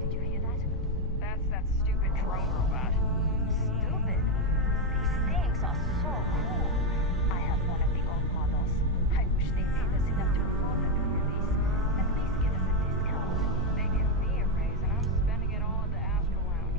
Did you hear that? That's that stupid drone robot. Stupid? These things are so cool. I have one of the old models. I wish they paid us enough to afford the new release. At least get us a discount. They give me a raise and I'm spending it all at the Astro Lounge.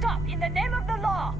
Stop in the name of the law!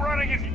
running if you...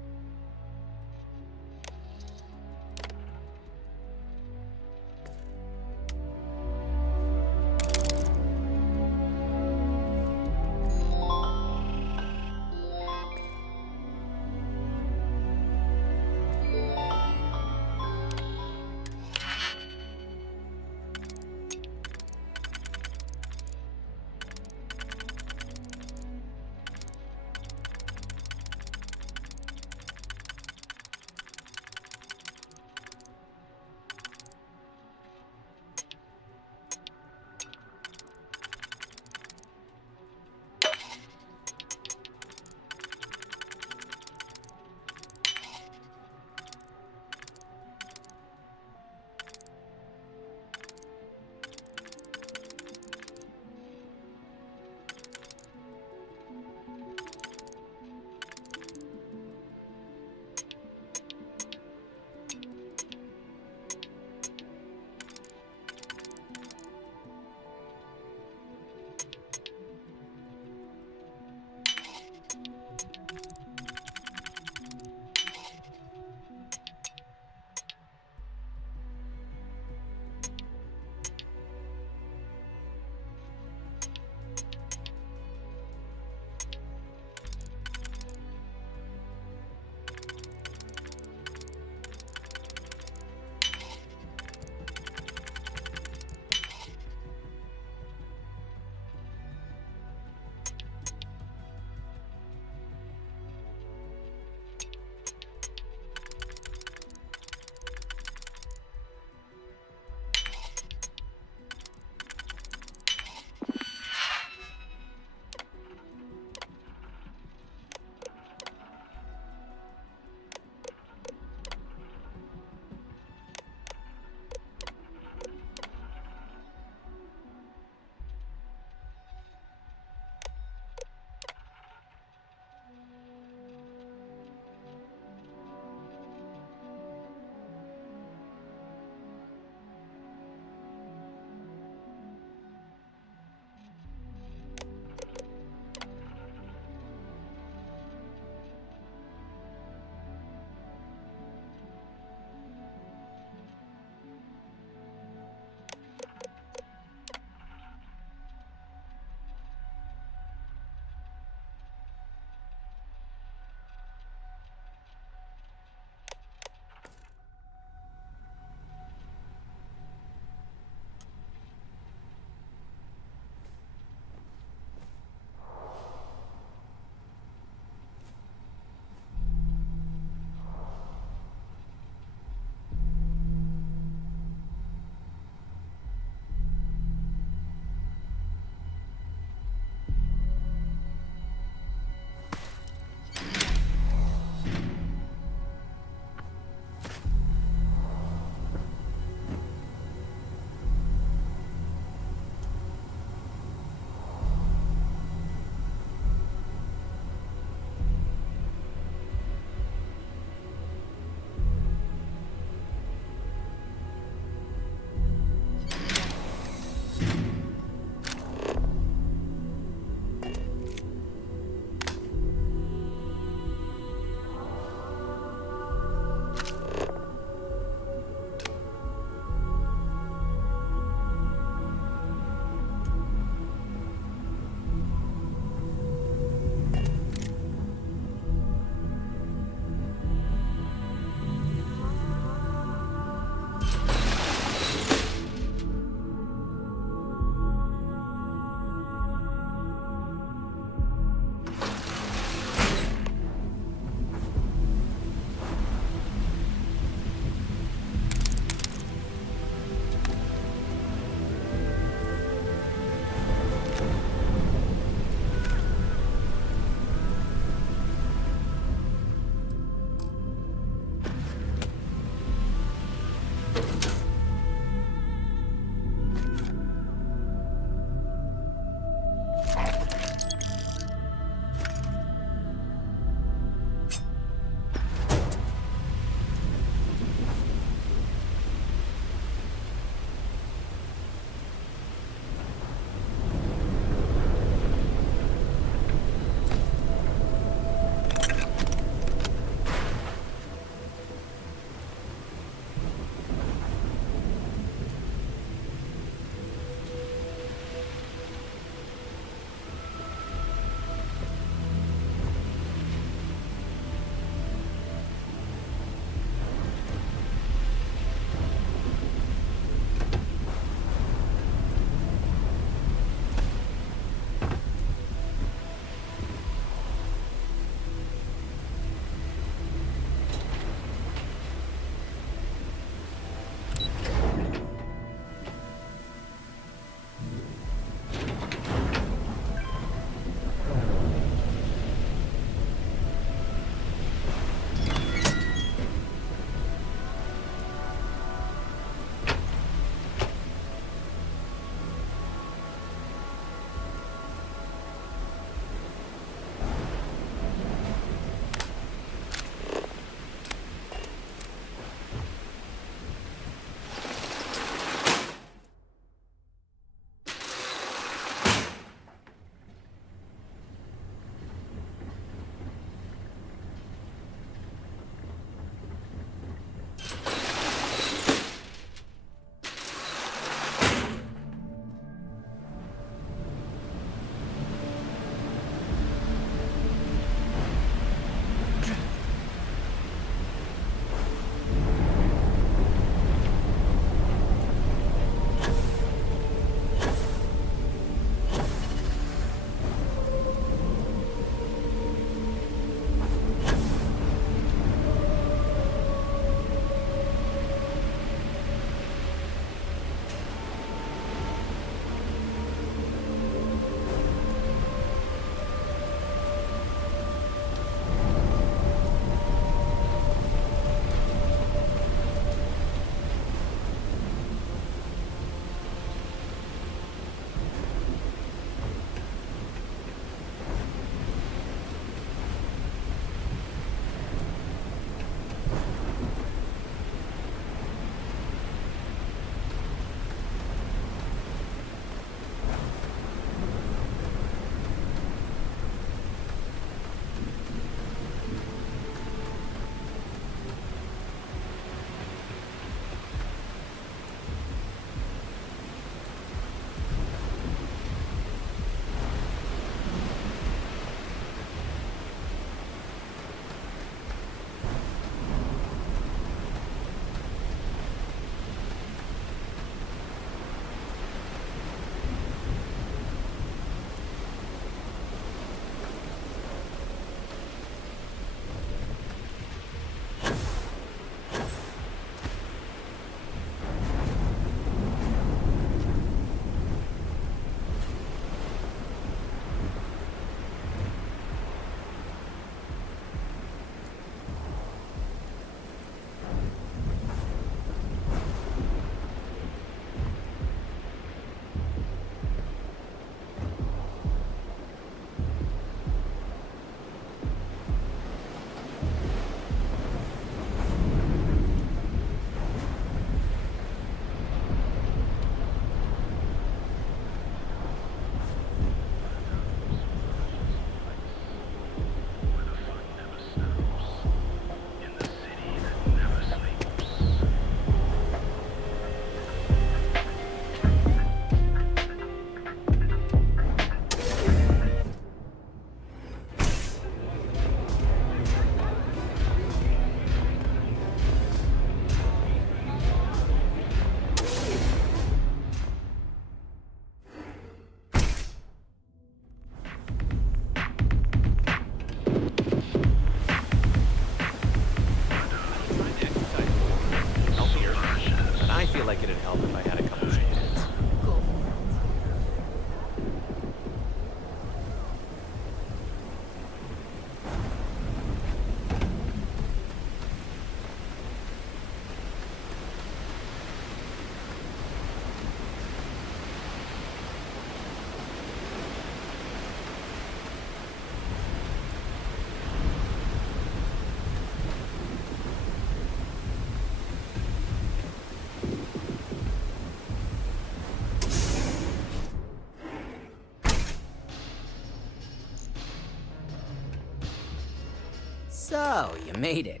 So, you made it.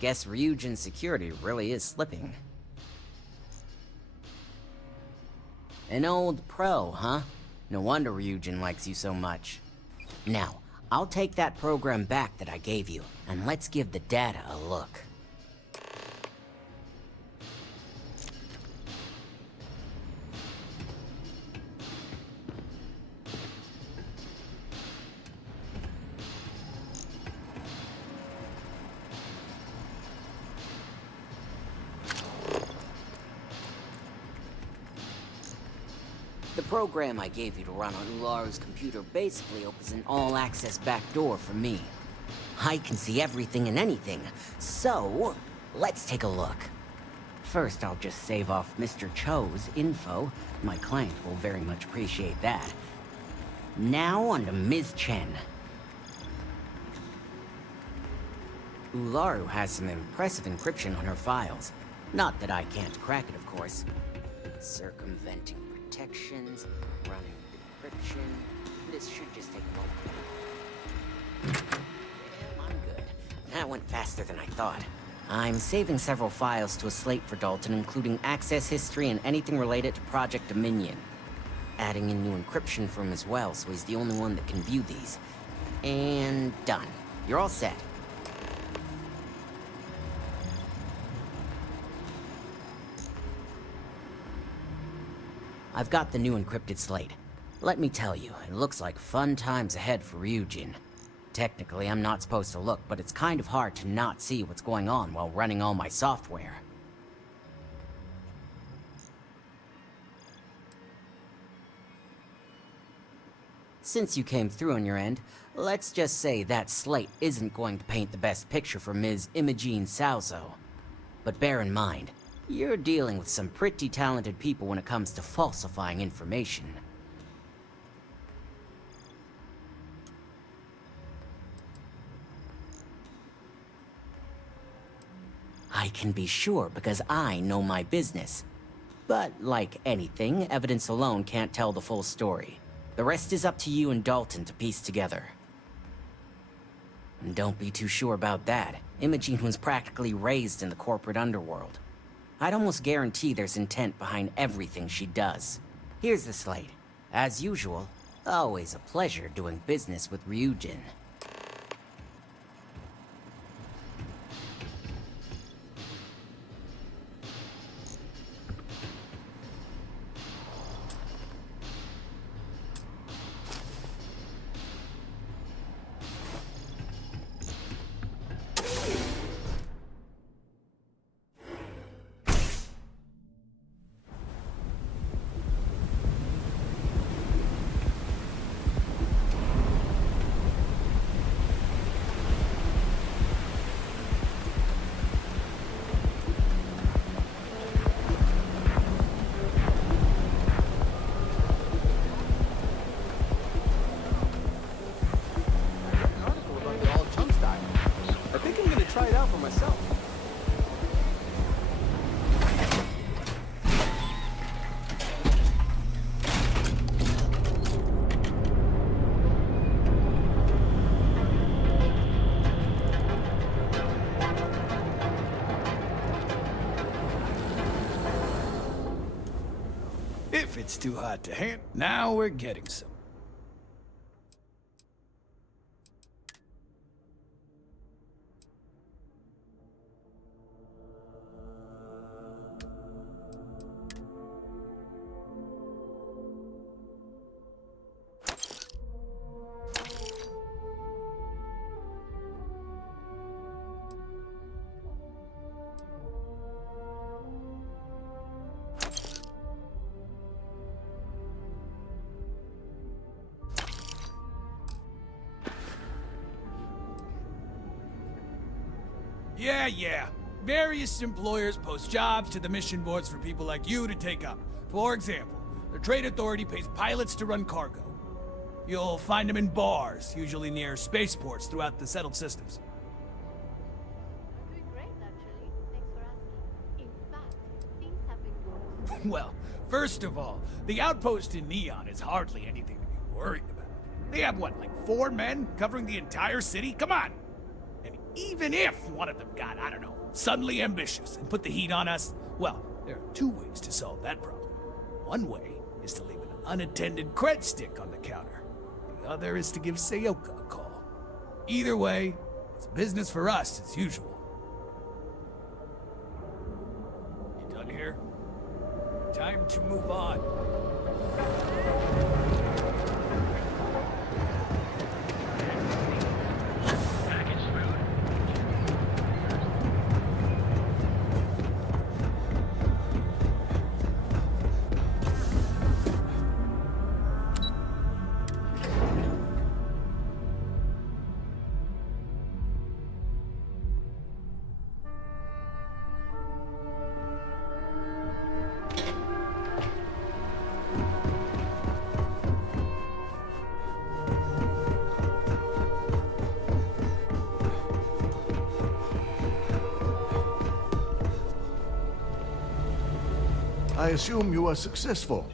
Guess Ryujin's security really is slipping. An old pro, huh? No wonder Ryujin likes you so much. Now, I'll take that program back that I gave you, and let's give the data a look. The program I gave you to run on Ularu's computer basically opens an all-access backdoor for me. I can see everything and anything, so let's take a look. First, I'll just save off Mr. Cho's info. My client will very much appreciate that. Now on to Ms. Chen. Ularu has some impressive encryption on her files. Not that I can't crack it, of course. Circumventing protections, running encryption. This should just take a moment. Damn, I'm good. That went faster than I thought. I'm saving several files to a slate for Dalton, including access history and anything related to Project Dominion. Adding in new encryption for him as well, so he's the only one that can view these. And done. You're all set. I've got the new encrypted slate. Let me tell you, it looks like fun times ahead for Ryujin. Technically, I'm not supposed to look, but it's kind of hard to not see what's going on while running all my software. Since you came through on your end, let's just say that slate isn't going to paint the best picture for Ms. Imogene Salzo. But bear in mind, you're dealing with some pretty talented people when it comes to falsifying information. I can be sure because I know my business. But like anything, evidence alone can't tell the full story. The rest is up to you and Dalton to piece together. And don't be too sure about that. Imogene was practically raised in the corporate underworld. I'd almost guarantee there's intent behind everything she does. Here's the slate. As usual, always a pleasure doing business with Ryujin. If it's too hot to handle, now we're getting some. Yeah. Various employers post jobs to the mission boards for people like you to take up. For example, the Trade Authority pays pilots to run cargo. You'll find them in bars, usually near spaceports throughout the settled systems. I'm doing great, actually. Thanks for asking. In fact, things have been good. Well, first of all, the outpost in Neon is hardly anything to be worried about. They have, what, like 4 men covering the entire city? Come on! And even if one of them got, I don't know, suddenly ambitious and put the heat on us, well, there are two ways to solve that problem. One way is to leave an unattended cred stick on the counter. The other is to give Sayoka a call. Either way, it's business for us as usual. You done here? Time to move on. I assume you were successful.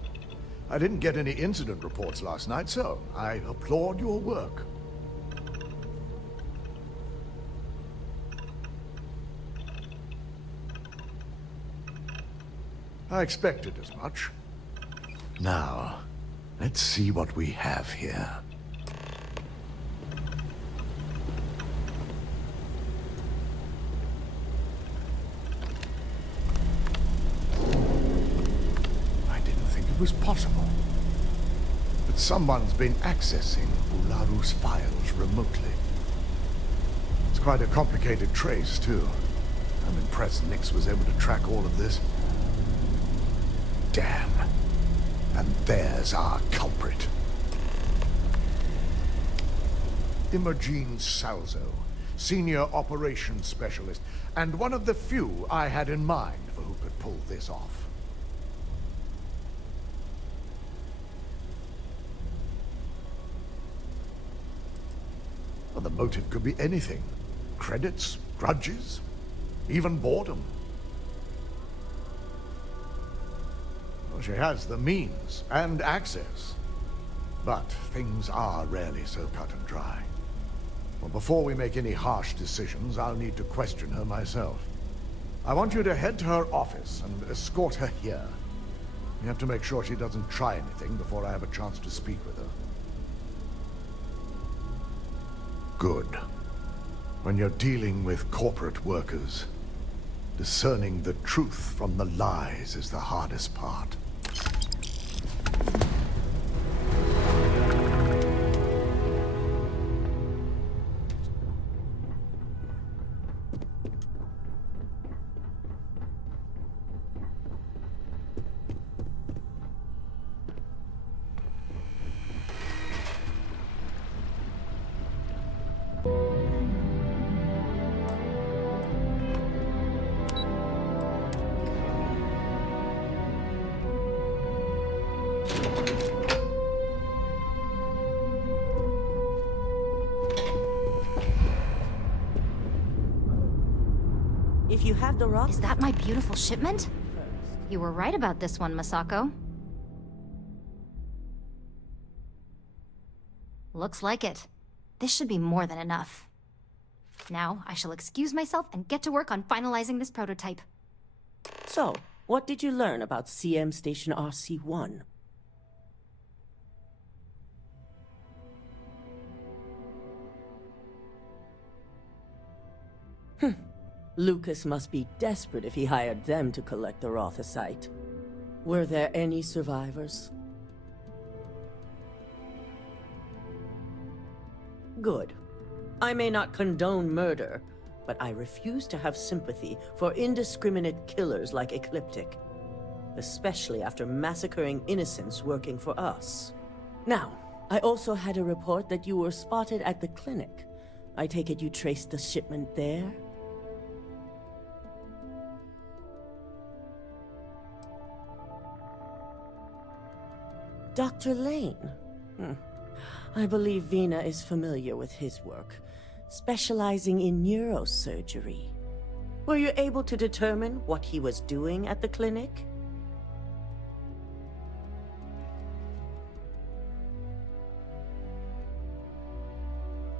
I didn't get any incident reports last night, so I applaud your work. I expected as much. Now, let's see what we have here. It was possible. But someone's been accessing Ularu's files remotely. It's quite a complicated trace, too. I'm impressed Nix was able to track all of this. Damn. And there's our culprit. Imogene Salzo, Senior Operations Specialist, and one of the few I had in mind for who could pull this off. Well, the motive could be anything. Credits, grudges, even boredom. Well, she has the means and access. But things are rarely so cut and dry. Well, before we make any harsh decisions, I'll need to question her myself. I want you to head to her office and escort her here. We have to make sure she doesn't try anything before I have a chance to speak with her. Good. When you're dealing with corporate workers, discerning the truth from the lies is the hardest part. If you have the rock... Is that my beautiful shipment? You were right about this one, Masako. Looks like it. This should be more than enough. Now, I shall excuse myself and get to work on finalizing this prototype. So, what did you learn about CM Station RC-1? Lucas must be desperate if he hired them to collect the Rothicite. Were there any survivors? Good. I may not condone murder, but I refuse to have sympathy for indiscriminate killers like Ecliptic, especially after massacring innocents working for us. Now, I also had a report that you were spotted at the clinic. I take it you traced the shipment there? Dr. Lane? I believe Vina is familiar with his work, specializing in neurosurgery. Were you able to determine what he was doing at the clinic?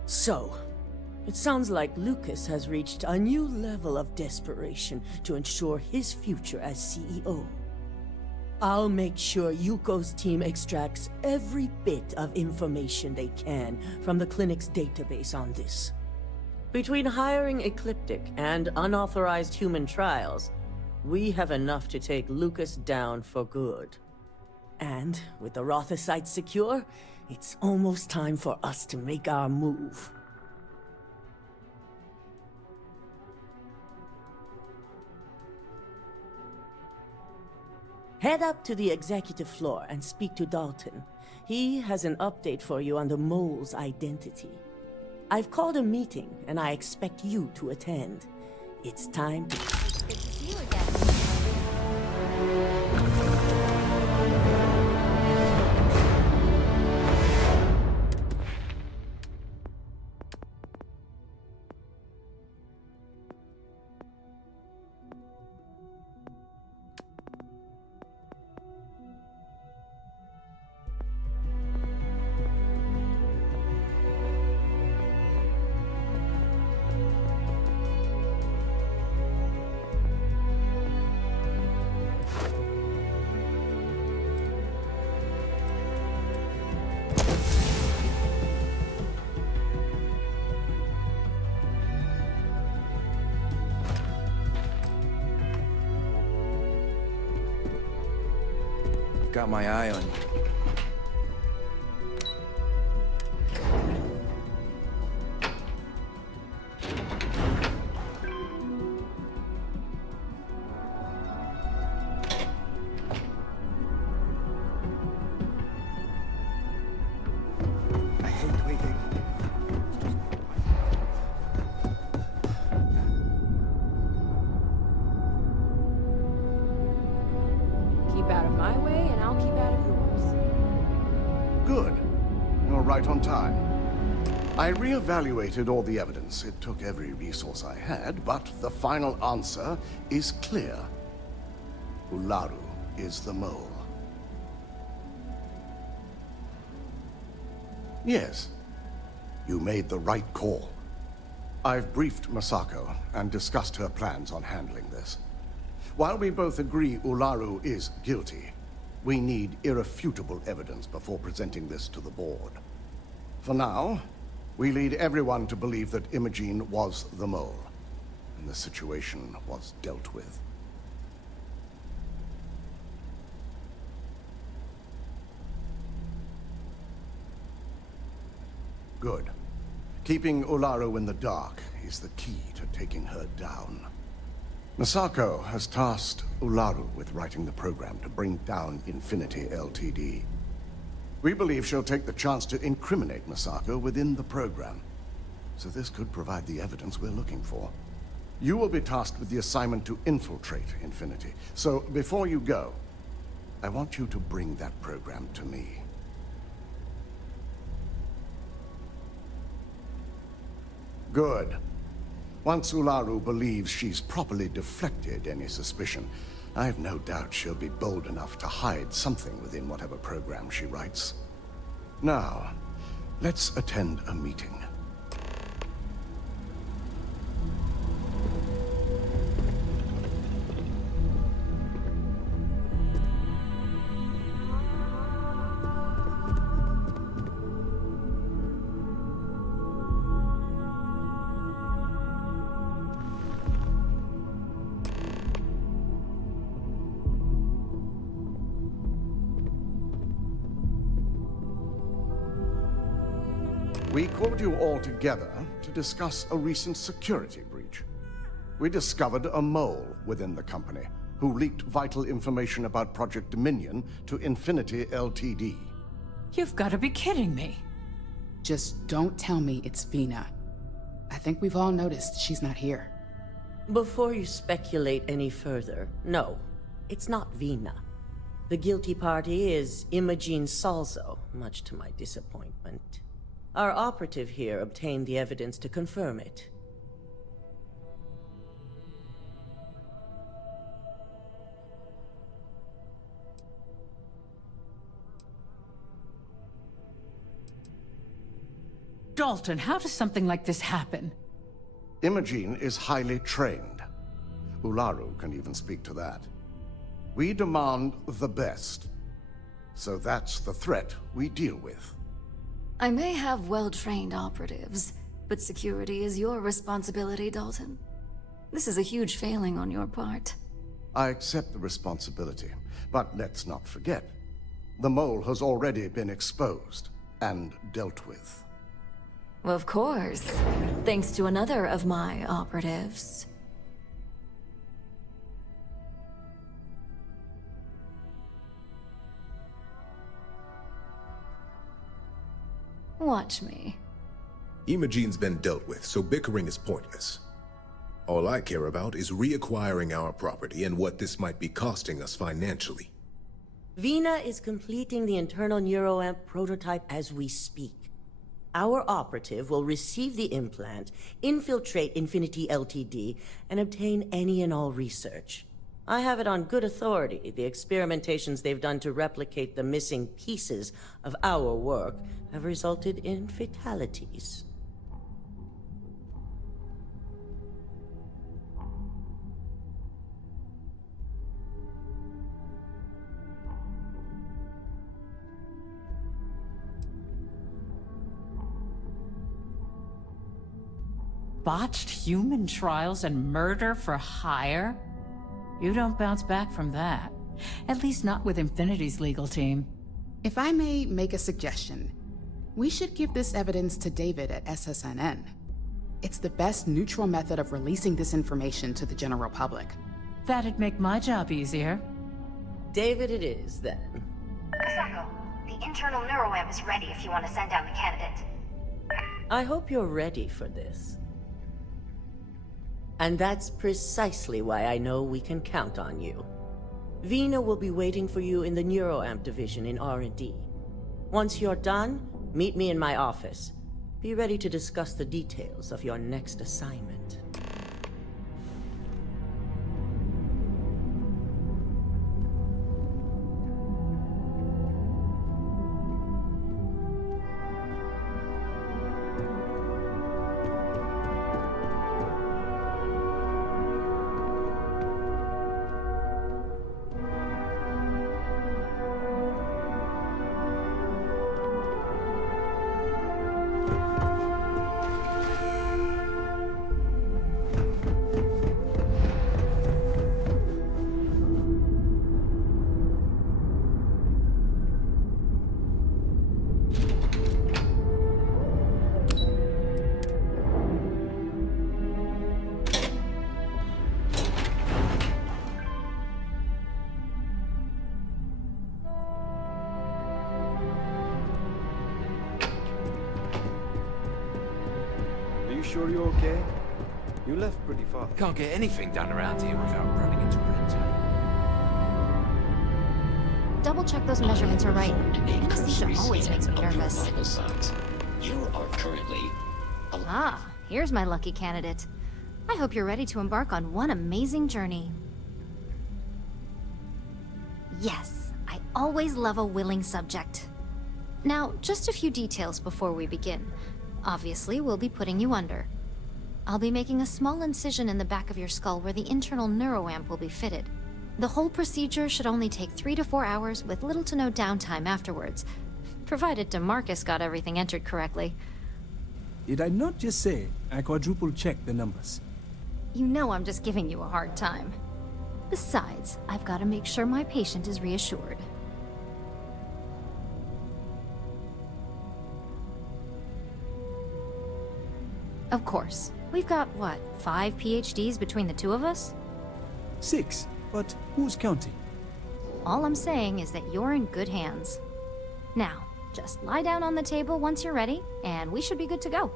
So, It sounds like Lucas has reached a new level of desperation to ensure his future as CEO. I'll make sure Yuko's team extracts every bit of information they can from the clinic's database on this. Between hiring Ecliptic and unauthorized human trials, we have enough to take Lucas down for good. And with the Rothosite secure, it's almost time for us to make our move. Head up to the executive floor and speak to Dalton. He has an update for you on the mole's identity. I've called a meeting, and I expect you to attend. It's time to... It's good to see you again. Got my eye on you. I hate waiting. Keep out of my way, and I'll keep out of yours. Good. You're right on time. I reevaluated all the evidence. It took every resource I had, but the final answer is clear. Ularu is the mole. Yes, you made the right call. I've briefed Masako and discussed her plans on handling this. While we both agree Ularu is guilty, we need irrefutable evidence before presenting this to the board. For now, we lead everyone to believe that Imogene was the mole, and the situation was dealt with. Good. Keeping Ularu in the dark is the key to taking her down. Masako has tasked Ularu with writing the program to bring down Infinity Ltd. We believe she'll take the chance to incriminate Masako within the program, so this could provide the evidence we're looking for. You will be tasked with the assignment to infiltrate Infinity, so before you go, I want you to bring that program to me. Good. Once Ularu believes she's properly deflected any suspicion, I have no doubt she'll be bold enough to hide something within whatever program she writes. Now, let's attend a meeting. We called you all together to discuss a recent security breach. We discovered a mole within the company who leaked vital information about Project Dominion to Infinity Ltd. You've got to be kidding me. Just don't tell me it's Vina. I think we've all noticed she's not here. Before you speculate any further, no, it's not Vina. The guilty party is Imogene Salzo, much to my disappointment. Our operative here obtained the evidence to confirm it. Dalton, how does something like this happen? Imogene is highly trained. Ularu can even speak to that. We demand the best. So that's the threat we deal with. I may have well-trained operatives, but security is your responsibility, Dalton. This is a huge failing on your part. I accept the responsibility, but let's not forget. The mole has already been exposed and dealt with. Of course. Thanks to another of my operatives. Watch me. Imogene's been dealt with, so bickering is pointless. All I care about is reacquiring our property and what this might be costing us financially. Vina is completing the internal neuroamp prototype as we speak. Our operative will receive the implant, infiltrate Infinity Ltd, and obtain any and all research. I have it on good authority. The experimentations they've done to replicate the missing pieces of our work have resulted in fatalities. Botched human trials and murder for hire? You don't bounce back from that. At least not with Infinity's legal team. If I may make a suggestion, we should give this evidence to David at SSNN. It's the best neutral method of releasing this information to the general public. That'd make my job easier. David it is, then. Sako, the internal neuroamp is ready if you want to send down the candidate. I hope you're ready for this. And that's precisely why I know we can count on you. Vina will be waiting for you in the neuroamp division in R&D. Once you're done, meet me in my office. Be ready to discuss the details of your next assignment. Sure you're okay? You left pretty fast. Can't get anything done around here without running into red tape. Double check those measurements are right. Anesthesia always makes me nervous. You are currently... Ah, here's my lucky candidate. I hope you're ready to embark on one amazing journey. Yes, I always love a willing subject. Now, just a few details before we begin. Obviously, we'll be putting you under. I'll be making a small incision in the back of your skull where the internal neuroamp will be fitted. The whole procedure should only take 3 to 4 hours with little to no downtime afterwards, provided DeMarcus got everything entered correctly. Did I not just say I quadruple-checked the numbers? You know I'm just giving you a hard time. Besides, I've got to make sure my patient is reassured. Of course. We've got, what, 5 PhDs between the two of us? 6, but who's counting? All I'm saying is that you're in good hands. Now, just lie down on the table once you're ready, and we should be good to go.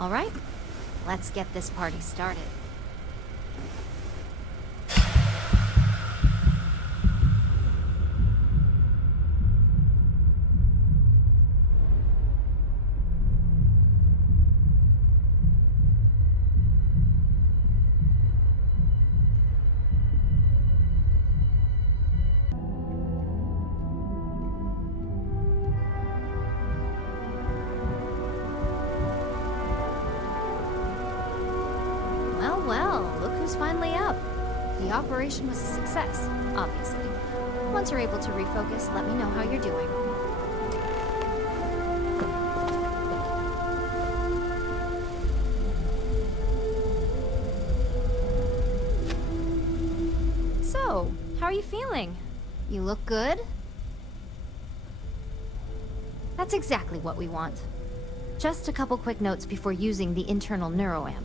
All right, let's get this party started. time's finally up. The operation was a success, obviously. Once you're able to refocus, let me know how you're doing. So, how are you feeling? You look good? That's exactly what we want. Just a couple quick notes before using the internal neuroamp.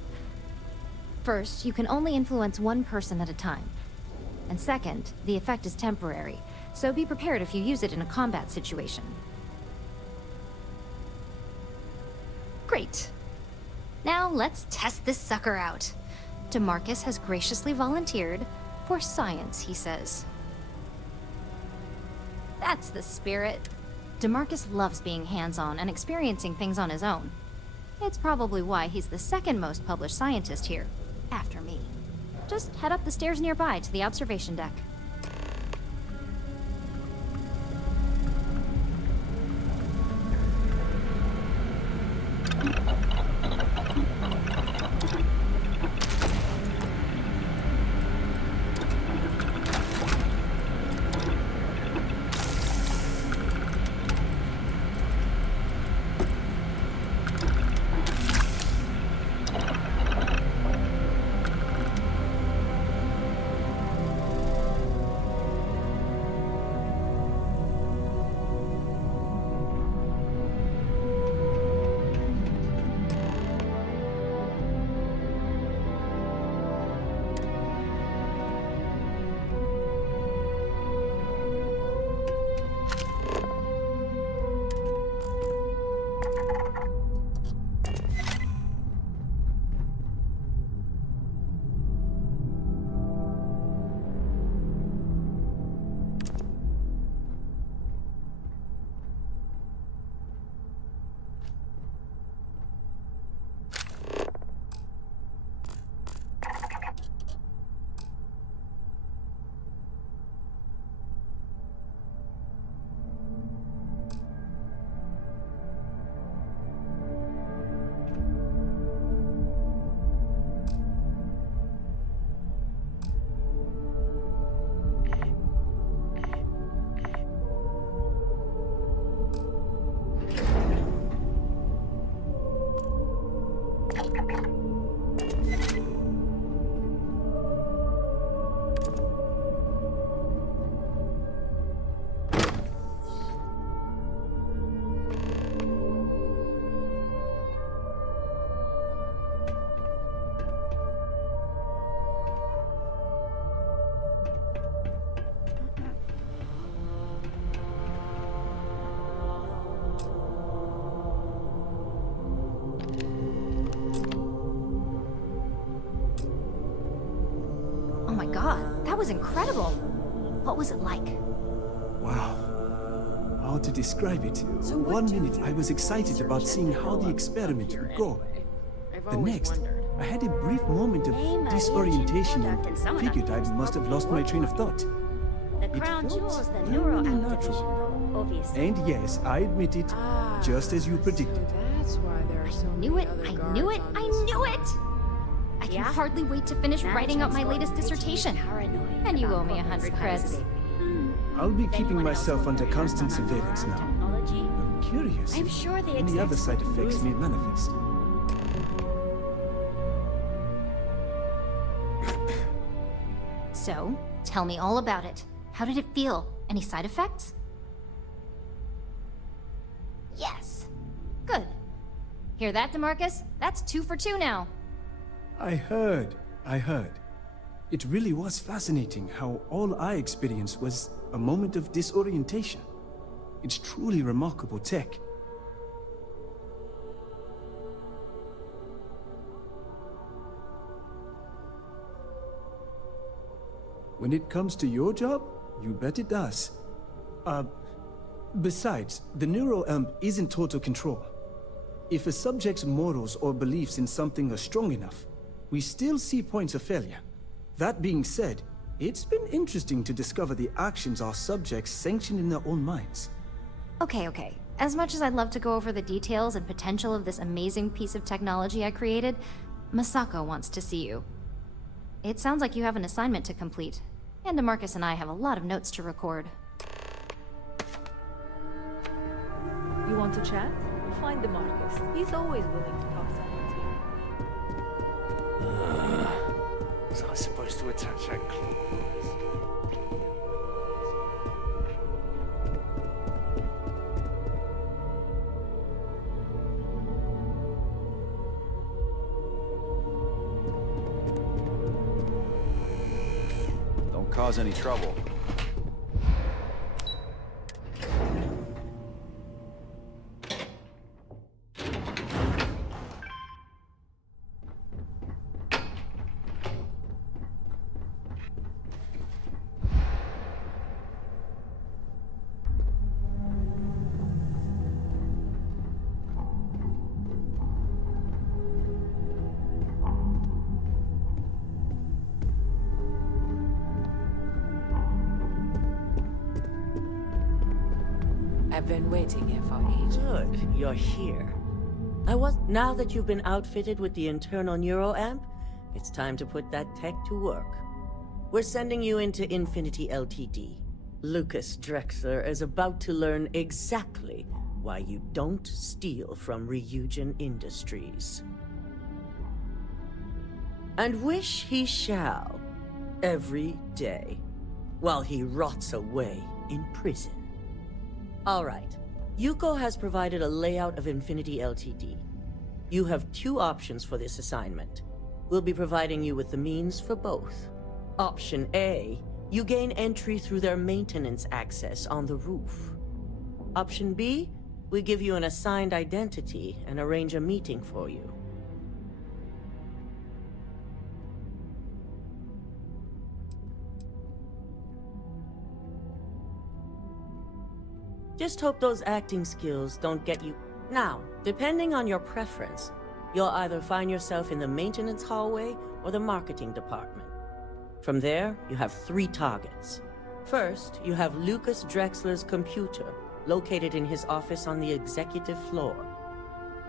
First, you can only influence one person at a time. And second, the effect is temporary, so be prepared if you use it in a combat situation. Great. Now let's test this sucker out. DeMarcus has graciously volunteered for science, he says. That's the spirit. DeMarcus loves being hands-on and experiencing things on his own. It's probably why he's the second most published scientist here, after me. Just head up the stairs nearby to the observation deck. Oh my god, that was incredible. What was it like? Wow. How to describe it? One minute I was excited about seeing how the experiment would go. The next, I had a brief moment of disorientation and figured I must have lost my train of thought. It felt really natural. obviously. And yes, I admit it, just as you predicted. That's why there are so many Knew it, other I guards knew it, on I this knew it! I can hardly wait to finish writing up my latest dissertation. And you owe me 100 creds. I'll be keeping myself under constant surveillance now. I'm curious I'm if sure the any other side effects may manifest. So, tell me all about it. How did it feel? Any side effects? Yes. Good. Hear that, DeMarcus? That's 2 for 2 now. I heard. It really was fascinating how all I experienced was a moment of disorientation. It's truly remarkable tech. When it comes to your job, you bet it does. Besides, the neural amp isn't total control. If a subject's morals or beliefs in something are strong enough, we still see points of failure. That being said, it's been interesting to discover the actions our subjects sanction in their own minds. Okay. As much as I'd love to go over the details and potential of this amazing piece of technology I created, Masako wants to see you. It sounds like you have an assignment to complete. And DeMarcus and I have a lot of notes to record. You want to chat? Find DeMarcus. He's always willing to talk science with you. Was I supposed to attach that clause? Don't cause any trouble. I've been waiting here for ages. Good, you're here. Now that you've been outfitted with the internal neuroamp, it's time to put that tech to work. We're sending you into Infinity Ltd. Lucas Drexler is about to learn exactly why you don't steal from Ryujin Industries. And wish he shall, every day, while he rots away in prison. All right. Yuko has provided a layout of Infinity Ltd. You have two options for this assignment. We'll be providing you with the means for both. Option A, you gain entry through their maintenance access on the roof. Option B, we give you an assigned identity and arrange a meeting for you. Just hope those acting skills don't get you... Now, depending on your preference, you'll either find yourself in the maintenance hallway or the marketing department. From there, you have 3 targets. First, you have Lucas Drexler's computer, located in his office on the executive floor.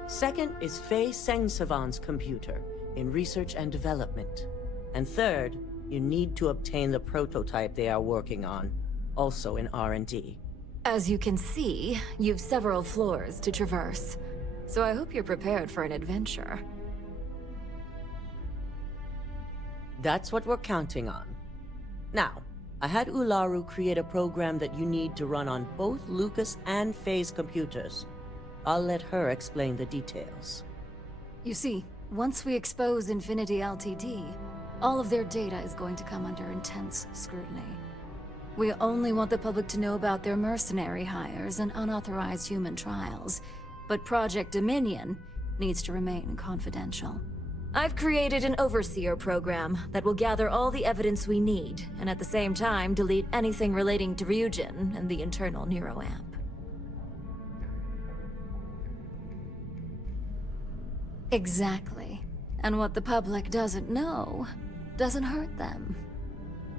Second is Faye Sengsavan's computer, in research and development. And third, you need to obtain the prototype they are working on, also in R&D. As you can see, you've several floors to traverse. So I hope you're prepared for an adventure. That's what we're counting on. Now, I had Ularu create a program that you need to run on both Lucas and Faye's computers. I'll let her explain the details. You see, once we expose Infinity Ltd, all of their data is going to come under intense scrutiny. We only want the public to know about their mercenary hires and unauthorized human trials, but Project Dominion needs to remain confidential. I've created an overseer program that will gather all the evidence we need, and at the same time delete anything relating to Ryujin and the internal neuroamp. Exactly. And what the public doesn't know doesn't hurt them.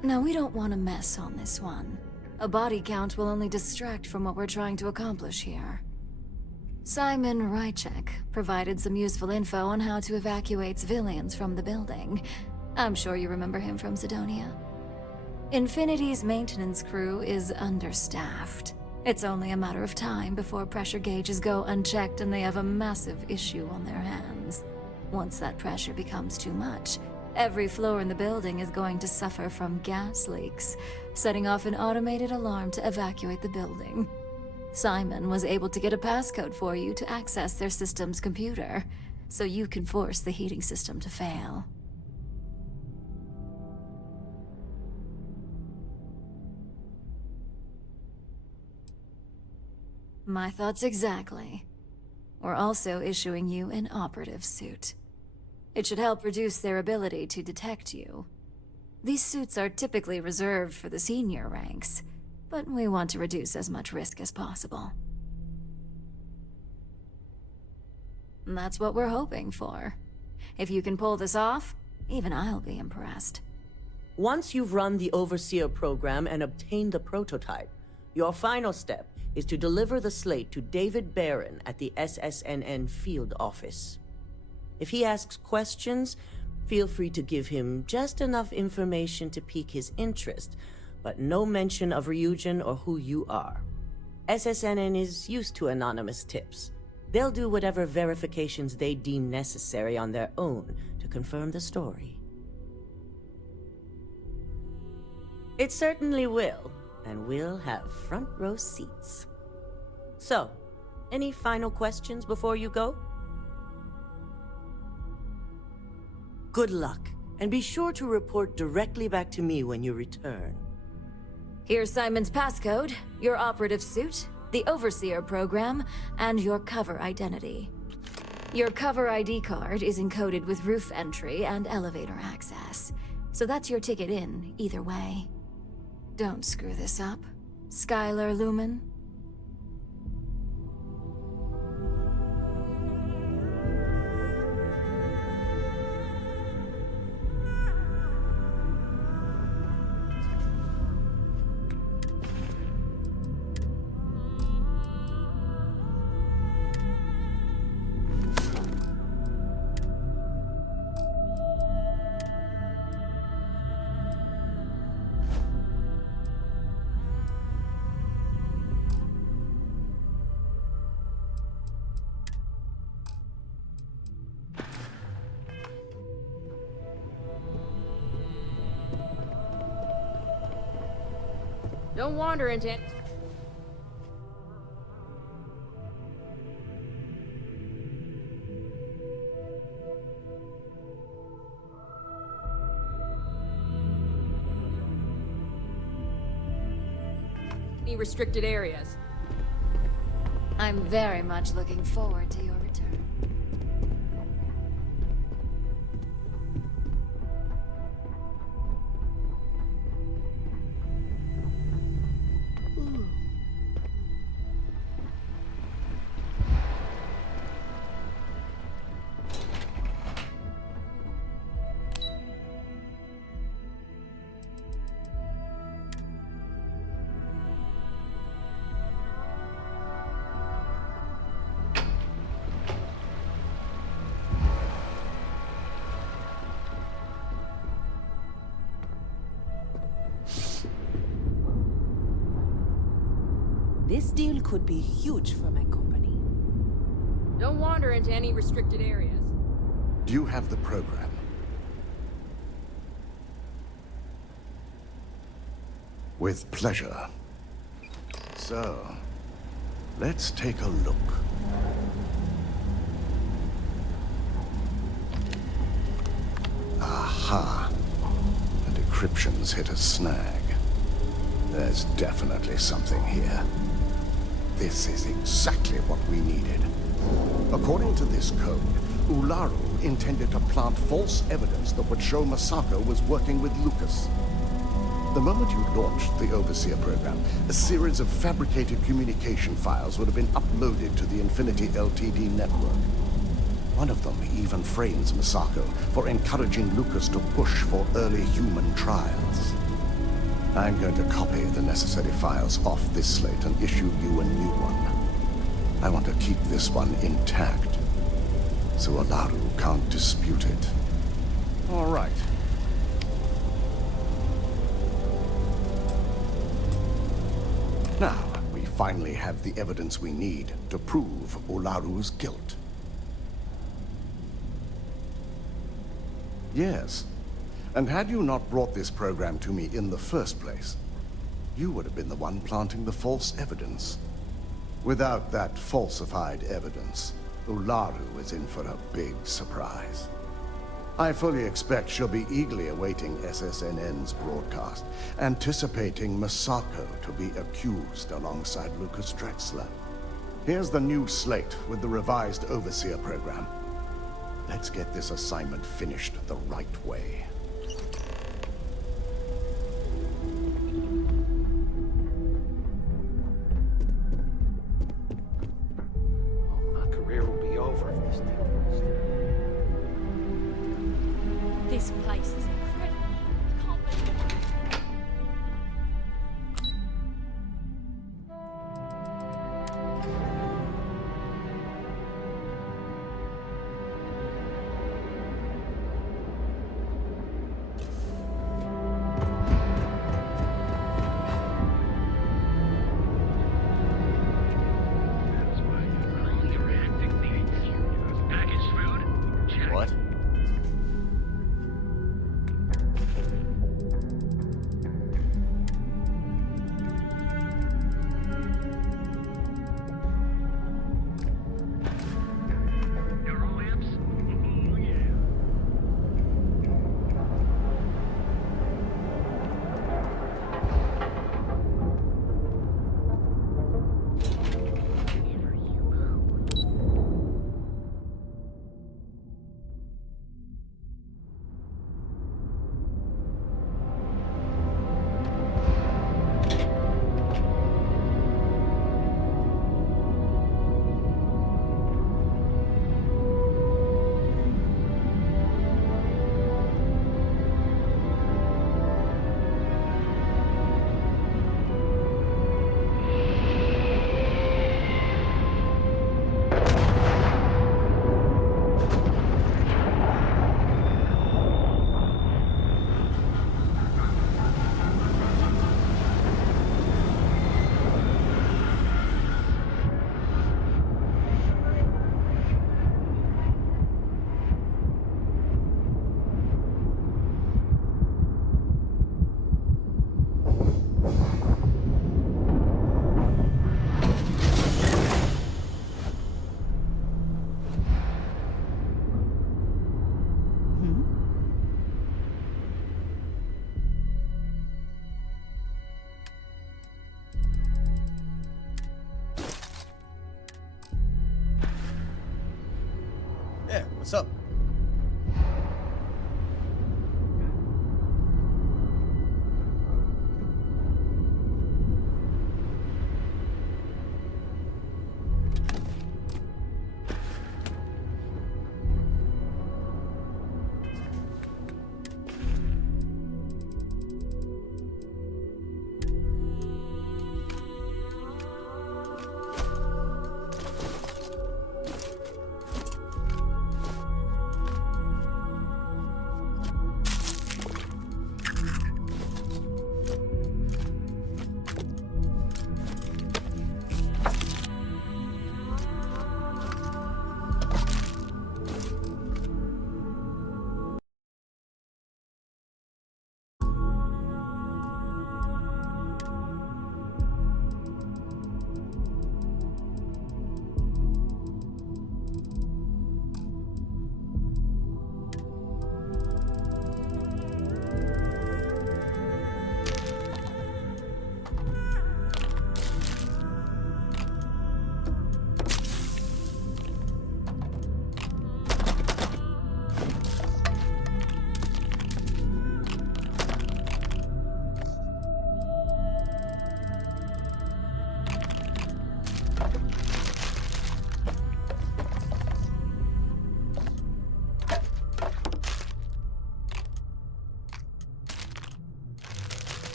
Now, we don't want to mess on this one. A body count will only distract from what we're trying to accomplish here. Simon Rychek provided some useful info on how to evacuate civilians from the building. I'm sure you remember him from Sidonia. Infinity's maintenance crew is understaffed. It's only a matter of time before pressure gauges go unchecked and they have a massive issue on their hands. Once that pressure becomes too much, every floor in the building is going to suffer from gas leaks, setting off an automated alarm to evacuate the building. Simon was able to get a passcode for you to access their system's computer, so you can force the heating system to fail. My thoughts exactly. We're also issuing you an operative suit. It should help reduce their ability to detect you. These suits are typically reserved for the senior ranks, but we want to reduce as much risk as possible. And that's what we're hoping for. If you can pull this off, even I'll be impressed. Once you've run the Overseer program and obtained the prototype, your final step is to deliver the slate to David Barron at the SSNN field office. If he asks questions, Feel free to give him just enough information to pique his interest, but no mention of Ryujin or who you are. SSNN is used to anonymous tips. They'll do whatever verifications they deem necessary on their own to confirm the story. It certainly will, and we'll have front row seats. So, any final questions before you go? Good luck, and be sure to report directly back to me when you return. Here's Simon's passcode, your operative suit, the Overseer program, and your cover identity. Your cover ID card is encoded with roof entry and elevator access, so that's your ticket in, either way. Don't screw this up, Skylar Lumen. Don't wander into it. Any restricted areas. I'm very much looking forward to your return. This deal could be huge for my company. Don't wander into any restricted areas. Do you have the program? With pleasure. So, let's take a look. Aha. The decryption's hit a snag. There's definitely something here. This is exactly what we needed. According to this code, Ularu intended to plant false evidence that would show Masako was working with Lucas. The moment you launched the Overseer program, a series of fabricated communication files would have been uploaded to the Infinity Ltd network. One of them even frames Masako for encouraging Lucas to push for early human trials. I'm going to copy the necessary files off this slate and issue you a new one. I want to keep this one intact, so Ularu can't dispute it. All right. Now, we finally have the evidence we need to prove Ularu's guilt. Yes. And had you not brought this program to me in the first place, you would have been the one planting the false evidence. Without that falsified evidence, Ularu is in for a big surprise. I fully expect she'll be eagerly awaiting SSNN's broadcast, anticipating Masako to be accused alongside Lucas Drexler. Here's the new slate with the revised Overseer program. Let's get this assignment finished the right way. My career will be over if this deal falls through. This place is incredible. I can't believe it. What? Yeah, what's up?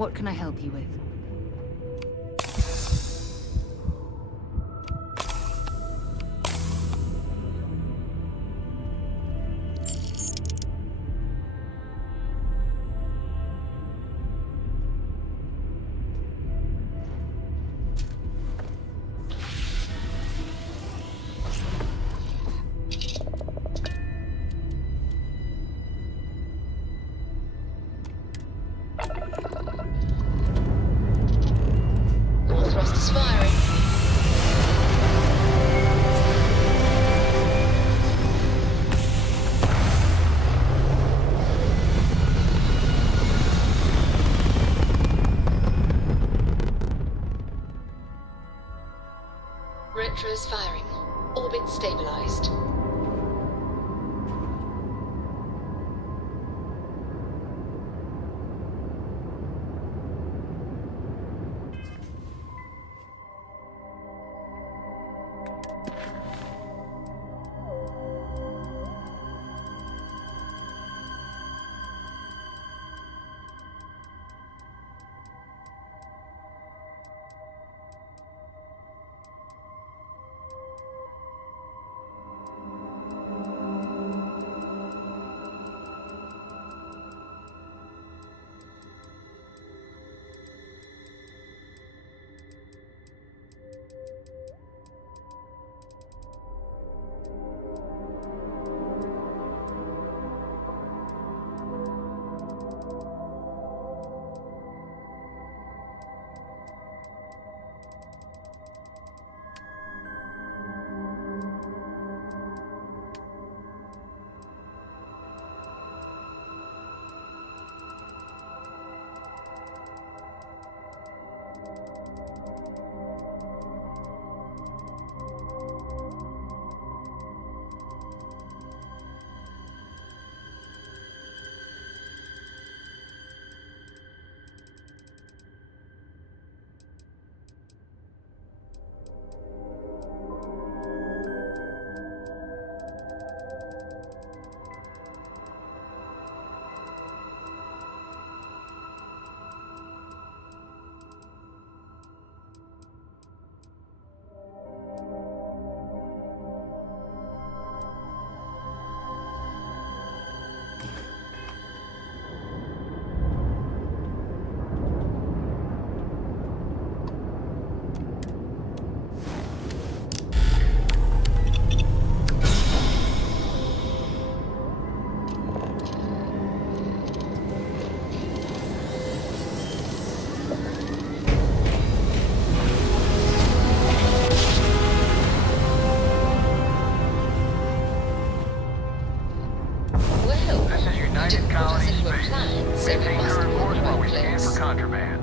What can I help you with? Thrusters firing. Retros firing. Orbit stabilized. contraband.